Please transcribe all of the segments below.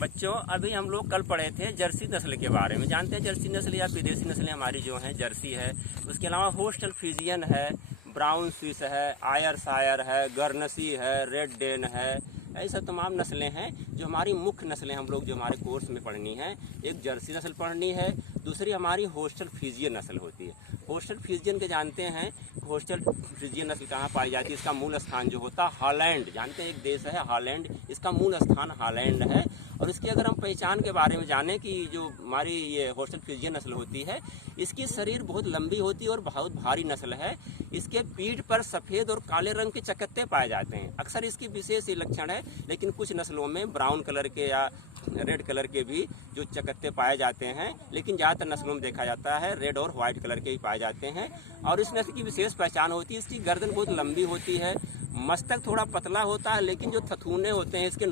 बच्चों, अभी हम लोग कल पढ़े थे जर्सी नस्ल के बारे में। जानते हैं जर्सी नस्ल या विदेशी नस्लें हमारी जो हैं, जर्सी है, उसके अलावा होस्टल फ्रीजियन है, ब्राउन स्विस है, आयरशायर है, गर्नसी है, रेड डेन है, ऐसा तमाम नस्लें हैं जो हमारी मुख्य नस्लें हम लोग जो हमारे कोर्स में पढ़नी है। एक जर्सी नस्ल पढ़नी है, दूसरी हमारी होस्टल फ्रीजियन नस्ल होती है। होस्टल फ्रीजियन के जानते हैं, होस्टल फ्रीजियन नस्ल कहाँ पाई जाती है? इसका मूल स्थान जो होता है हॉलैंड, जानते हैं एक देश है हॉलैंड, इसका मूल स्थान हॉलैंड है। और इसकी अगर हम पहचान के बारे में जानें कि जो हमारी ये होस्टल फ्रीजियन नस्ल होती है, इसकी शरीर बहुत लंबी होती है और बहुत भारी नस्ल है। इसके पीठ पर सफ़ेद और काले रंग के चकत्ते पाए जाते हैं। अक्सर इसकी विशेष ही लक्षण है, लेकिन कुछ नस्लों में ब्राउन कलर के या रेड कलर के भी जो चकत्ते पाए जाते हैं, लेकिन ज़्यादातर नस्लों में देखा जाता है रेड और वाइट कलर के ही पाए जाते हैं। और इस नस्ल की विशेष पहचान होती है, इसकी गर्दन बहुत लंबी होती है, मस्तक थोड़ा पतला होता है, लेकिन जो थथूने होते हैं, इसके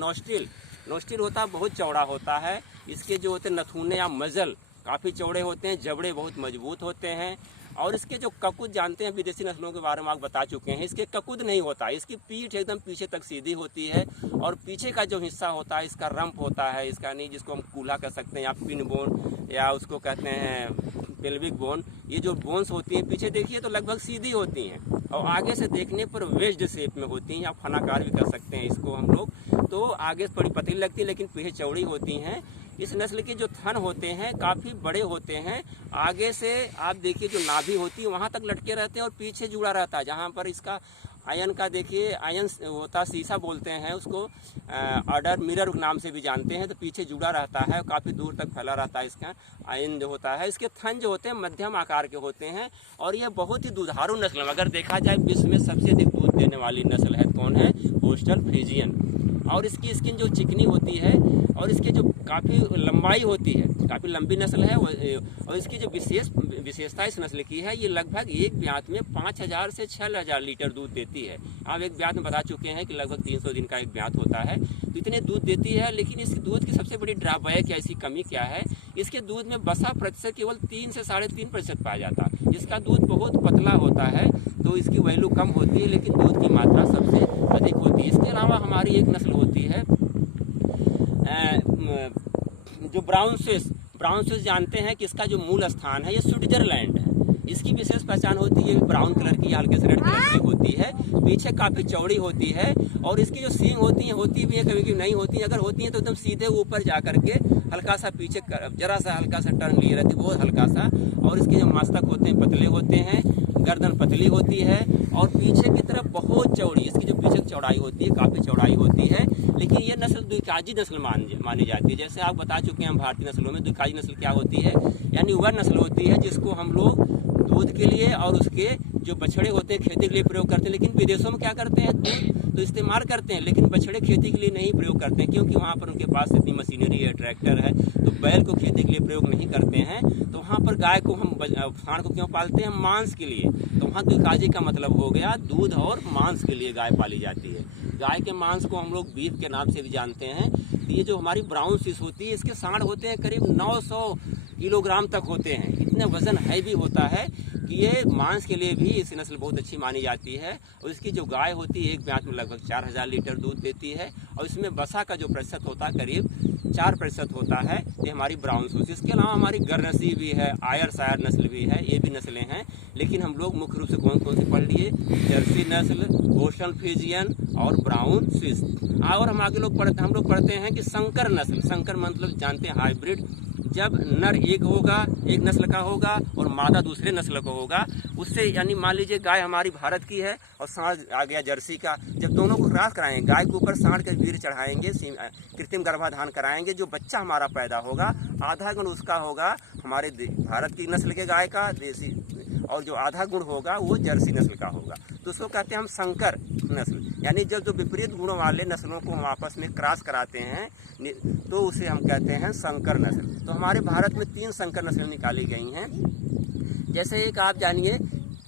नोस्टिल होता है बहुत चौड़ा होता है। इसके जो होते हैं नथुने या मजल काफ़ी चौड़े होते हैं, जबड़े बहुत मजबूत होते हैं। और इसके जो ककुद, जानते हैं विदेशी नस्लों के बारे में आप बता चुके हैं, इसके ककुद नहीं होता, इसकी पीठ एकदम पीछे तक सीधी होती है। और पीछे का जो हिस्सा होता है इसका रंप होता है, इसका नहीं, जिसको हम कूल्हा कह सकते हैं या पिन बोन या उसको कहते हैं पेल्विक बोन। ये जो बोन्स होती हैं पीछे देखिए तो लगभग सीधी होती हैं, और आगे से देखने पर वेज्ड शेप में होती हैं, या फनाकार भी कर सकते हैं इसको हम लोग। तो आगे से थोड़ी पतली लगती है, लेकिन पीछे चौड़ी होती हैं। इस नस्ल के जो थन होते हैं काफ़ी बड़े होते हैं। आगे से आप देखिए जो नाभि होती है वहाँ तक लटके रहते हैं, और पीछे जुड़ा रहता है जहाँ पर इसका आयन का, देखिए आयन होता, शीशा बोलते हैं उसको, ऑर्डर मिरर नाम से भी जानते हैं। तो पीछे जुड़ा रहता है, काफ़ी दूर तक फैला रहता है इसका आयन जो होता है। इसके थन जो होते हैं मध्यम आकार के होते हैं, और यह बहुत ही दुधारू नस्ल है। अगर देखा जाए विश्व में सबसे अधिक दूध देने वाली नस्ल है, कौन है? Hostel Friesian. और इसकी स्किन जो चिकनी होती है, और इसके जो काफ़ी लंबाई होती है, काफ़ी लंबी नस्ल है। और इसकी जो विशेषता इस नस्ल की है, ये लगभग एक ब्यात में 5000 से 6000 लीटर दूध देती है। आप एक ब्यात में बता चुके हैं कि लगभग 300 दिन का एक ब्यात होता है, तो इतने दूध देती है। लेकिन इस दूध की सबसे बड़ी ड्रॉबैक या इसकी कमी क्या है? इसके दूध में वसा प्रतिशत केवल 3 से 3.5% पाया जाता है। इसका दूध बहुत पतला होता है, तो इसकी वैल्यू कम होती है, लेकिन दूध की मात्रा सबसे अधिक होती है। इसके अलावा हमारी एक नस्ल होती है जो ब्राउन स्विस जानते हैं कि इसका जो मूल स्थान है ये स्विट्जरलैंड है। इसकी विशेष पहचान होती है ब्राउन कलर की या हल्के से रेड कलर की होती है, पीछे काफ़ी चौड़ी होती है। और इसकी जो सींग होती भी है, कभी कभी नहीं होती। अगर होती हैं तो एकदम सीधे ऊपर जा करके हल्का सा पीछे जरा सा हल्का सा टर्न लिए रहती है, बहुत हल्का सा। और इसके जो मस्तक होते हैं पतले होते हैं, गर्दन पतली होती है, और पीछे की तरफ बहुत चौड़ी, इसकी जो पीछे की चौड़ाई होती है काफ़ी चौड़ाई होती है। लेकिन ये नस्ल द्विकाजी नस्ल मानी जाती है। जैसे आप बता चुके हैं हम भारतीय नस्लों में द्विकाजी नस्ल क्या होती है, यानी वह नस्ल होती है जिसको हम लोग दूध के लिए और उसके जो बछड़े होते हैं खेती के लिए प्रयोग करते हैं। लेकिन विदेशों में क्या करते हैं, दूध तो इस्तेमाल करते हैं, लेकिन बछड़े खेती के लिए नहीं प्रयोग करते हैं, क्योंकि वहाँ पर उनके पास इतनी मशीनरी है, ट्रैक्टर है, तो बैल को खेती के लिए प्रयोग नहीं करते हैं। तो वहाँ पर गाय को हम, सांड को क्यों पालते हैं? मांस के लिए। तो वहाँ द्विकाजी का मतलब हो गया दूध और मांस के लिए गाय पाली जाती है। गाय के मांस को हम लोग बीफ के नाम से भी जानते हैं। तो ये जो हमारी ब्राउन स्विस होती है, इसके सांड होते हैं करीब 900 किलोग्राम तक होते हैं। इतने वजन हैवी होता है कि ये मांस के लिए भी इस नस्ल बहुत अच्छी मानी जाती है। और इसकी जो गाय होती है एक ब्यात में लगभग 4000 लीटर दूध देती है, और इसमें वसा का जो प्रतिशत होता है करीब 4% होता है। ये हमारी ब्राउन स्विस। इसके अलावा हमारी गर्नसी भी है, आयरशायर नस्ल भी है, ये भी नस्लें हैं। लेकिन हम लोग मुख्य रूप से कौन कौन सी पढ़ लिए? जर्सी नस्ल, होस्टल फ्रीजियन और ब्राउन स्विस। और हम आगे हम लोग पढ़ते हैं कि संकर नस्ल। संकर मतलब जानते हैं हाइब्रिड, जब नर एक नस्ल का होगा और मादा दूसरे नस्ल का होगा, उससे, यानी मान लीजिए गाय हमारी भारत की है और सांड आ गया जर्सी का, जब दोनों को क्रॉस कराएंगे, गाय के ऊपर सांड का वीर्य चढ़ाएंगे, कृत्रिम गर्भाधान कराएंगे, जो बच्चा हमारा पैदा होगा आधा गुण उसका होगा हमारे भारत की नस्ल के गाय का देसी, और जो आधा गुण होगा वो जर्सी नस्ल का होगा। तो उसको कहते हैं हम संकर नस्ल। यानी जब जो विपरीत गुणों वाले नस्लों को हम आपस में क्रॉस कराते हैं तो उसे हम कहते हैं संकर नस्ल। तो हमारे भारत में 3 संकर नस्लें निकाली गई हैं। जैसे एक आप जानिए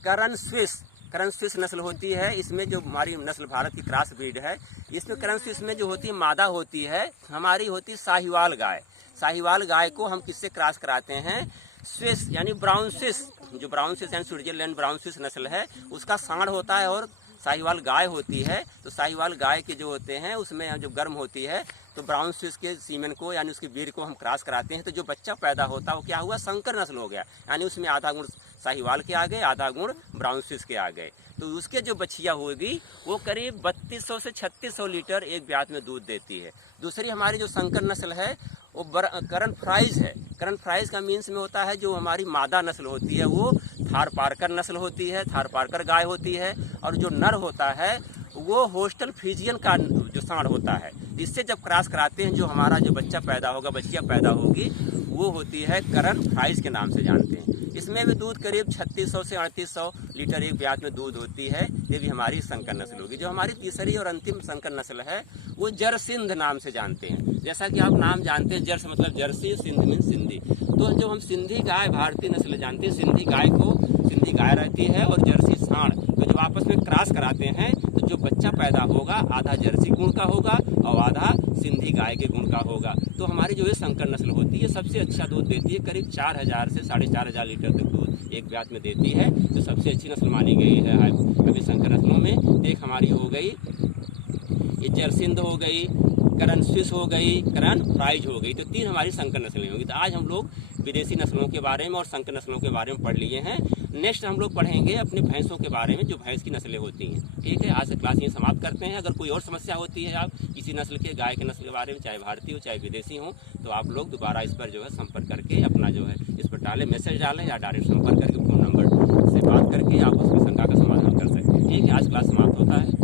करन स्विस नस्ल होती है। इसमें जो हमारी नस्ल भारत की क्रॉस ब्रीड है, इसमें करन स्विस में जो होती है मादा होती है, हमारी होती साहिवाल गाय। साहिवाल गाय को हम किससे क्रॉस कराते हैं? स्विस यानी ब्राउन स्विस। जो ब्राउन स्विस यानी स्विट्जरलैंड ब्राउन स्विस नस्ल है, उसका सांड होता है और साहिवाल गाय होती है तो साहिवाल गाय के जो होते हैं उसमें जो गर्म होती है तो ब्राउन स्विस के सीमेन को यानी उसकी वीर को हम क्रॉस कराते हैं तो जो बच्चा पैदा होता है वो क्या हुआ, संकर नस्ल हो गया। यानी उसमें आधा गुण साहिवाल के आ गए, आधा गुण ब्राउन स्विस के आ गए। तो उसके जो बछिया होगी वो करीब 3200 से 3600 लीटर एक ब्यात में दूध देती है। दूसरी हमारी जो संकर नस्ल है वो करन फ्राइज है। करन फ्राइज का मीन्स में होता है जो हमारी मादा नस्ल होती है वो थारपारकर नस्ल होती है, थारपारकर गाय होती है। और जो नर होता है वो होस्टल फ्रीजियन का जो सांड होता है। इससे जब क्रॉस कराते हैं जो हमारा जो बच्चा पैदा होगा, बच्चिया पैदा होगी, वो होती है करन फ्राइज के नाम से जानते हैं। इसमें भी दूध करीब 3600 से 3800 लीटर एक ब्यात में दूध होती है। ये भी हमारी संकर नस्ल होगी। जो हमारी तीसरी और अंतिम संकर नस्ल है वो जरसिंध नाम से जानते हैं। जैसा कि आप नाम जानते हैं, जर्स मतलब जर्सी, सिंध मीन सिंधी। तो जो हम सिंधी गाय भारतीय नस्ल जानते हैं, सिंधी गाय को सिंधी गाय रहती है और जर्सी सांड, तो जब आपस में क्रॉस कराते हैं तो जो बच्चा पैदा होगा आधा जर्सी गुण का होगा और आधा सिंधी गाय के गुण का होगा। तो हमारी जो ये संकर नस्ल होती है सबसे अच्छा दूध देती है, करीब 4000 से 4500 लीटर तक दूध एक ब्यात में देती है। तो सबसे अच्छी नस्ल मानी गई है अभी संकर नस्लों में। एक हमारी हो गई ये जरसिंध हो गई, करन स्विस हो गई, करन फ्राइज हो गई। तो 3 हमारी संकर नस्लें होंगी। तो आज हम लोग विदेशी नस्लों के बारे में और संकर नस्लों के बारे में पढ़ लिए हैं। नेक्स्ट हम लोग पढ़ेंगे अपनी भैंसों के बारे में, जो भैंस की नस्लें होती हैं। ठीक है, आज से क्लास ये समाप्त करते हैं। अगर कोई और समस्या होती है आप किसी नस्ल के गाय के नस्ल के बारे में, चाहे भारतीय हो चाहे विदेशी हो, तो आप लोग दोबारा इस पर जो है संपर्क करके अपना जो है इस पर डालें, मैसेज डालें या डायरेक्ट संपर्क करके फ़ोन नंबर से बात करके आप उसकी शंका का समाधान कर सकते हैं। ठीक है, आज क्लास समाप्त होता है।